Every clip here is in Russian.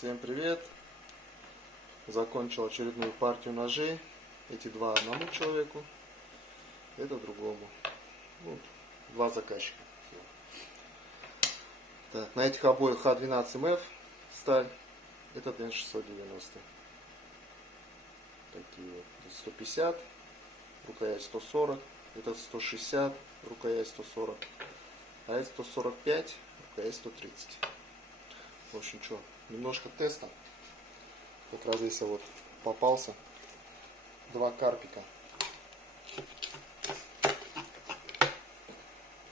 Всем привет! Закончил очередную партию ножей. Эти два одному человеку, это другому. Ну, два заказчика. Так, на этих обоих Х12МФ сталь. Этот Н690. Такие вот. 150, рукоять 140. Этот 160, рукоять 140. А это 145, рукоять 130. В общем, что, немножко теста. Как раз здесь вот попался два карпика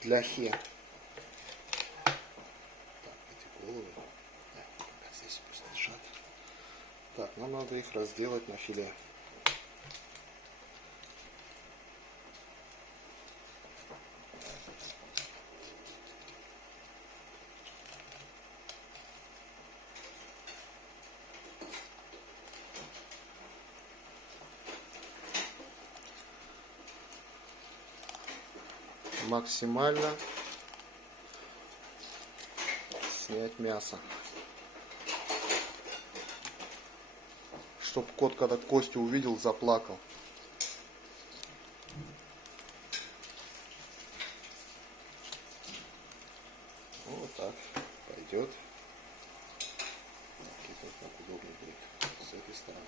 для хе. Так, эти головы, да, как здесь пусть лежат. Так, нам надо их разделать на филе. Максимально снять мясо, чтоб кот, когда кости увидел, заплакал. Вот так пойдет. Так удобно будет с этой стороны.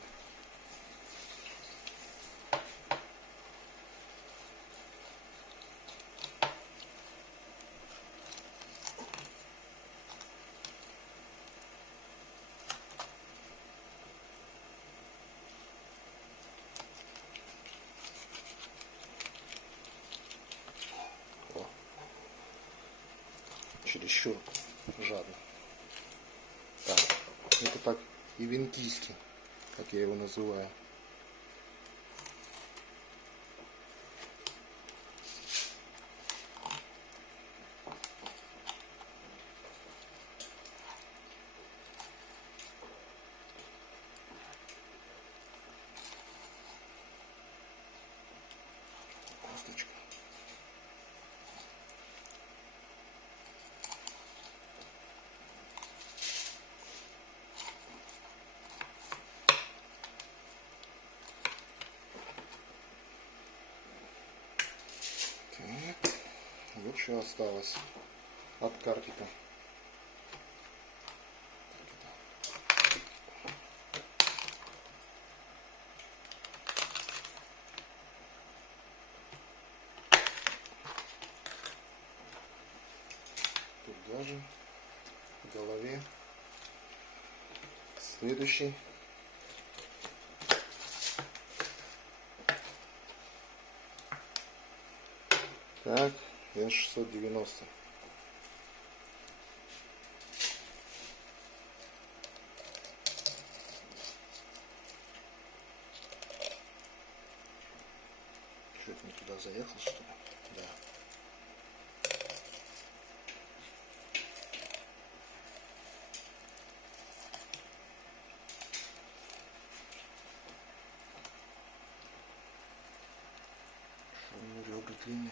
Чересчур жадно. Так, это так ивенкийский, как я его называю. Косточка. Так, вот что осталось от карпика. Тут даже в голове. Следующий. Так, Н690. Что-то не туда заехал, что ли? Да. Ребра длинные.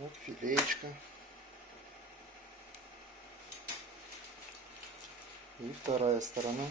Вот филеечко. И вторая сторона.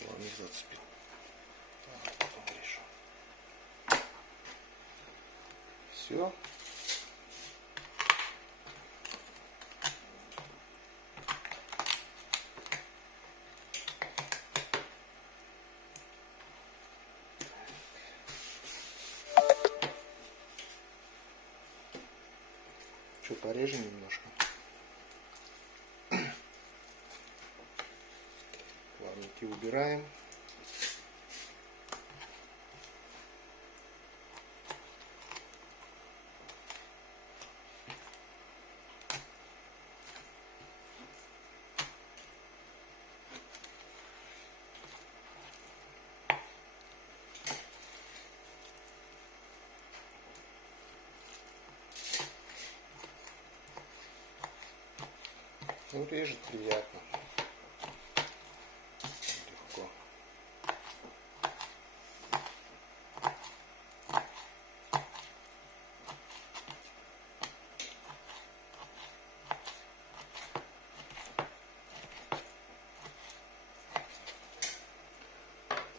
Плавник зацепил. Так, потом решу. Все. Что, порежем немножко? Плавники убираем. Ну, режет приятно. Легко.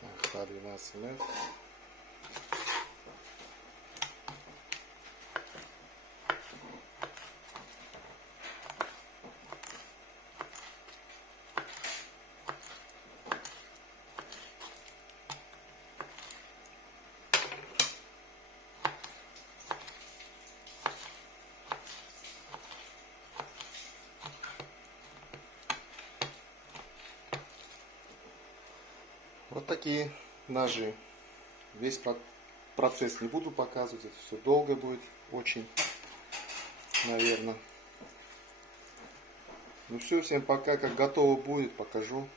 Так, 112 мл. Вот такие ножи. Весь процесс не буду показывать, это все долго будет, очень, наверное. Ну все, всем пока, как готово будет, покажу.